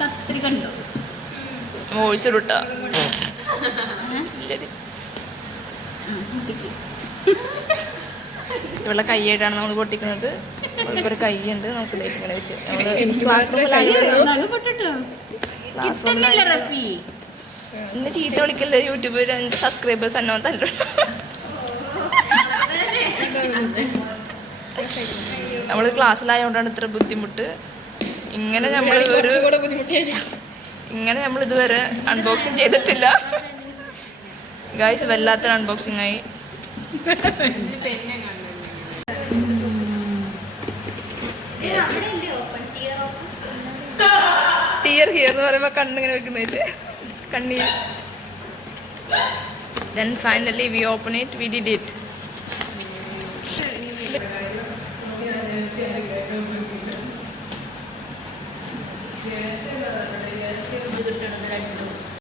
കത്രിക ഉണ്ടോ? വോയിസ് ഇടൂട്ടോ. ഇവളുടെ കൈയായിട്ടാണ് നമ്മൾ പൊട്ടിക്കുന്നത്. ഒരു കൈയുണ്ട്, നമുക്ക് ഇങ്ങനെ വെച്ച് ഇന്ന് ചീത്ത വിളിക്കല്ലേ യൂട്യൂബിൽ സബ്സ്ക്രൈബേഴ്സ് എന്നോ തല്ലോ. നമ്മൾ ക്ലാസ്സിലായതുകൊണ്ടാണ് ഇത്ര ബുദ്ധിമുട്ട്. ഇങ്ങനെ നമ്മൾ ഇതുവരെ അൺബോക്സിങ് ചെയ്തിട്ടില്ല ഗായ്സ്. വല്ലാത്തൊരു അൺബോക്സിങ് ആയി. ടിയർ ഹിയർ എന്ന് പറയുമ്പോൾ കണ്ണിങ്ങനെ വെക്കുന്നില്ലേ, കണ്ണീർ. Then finally we open it, we did it.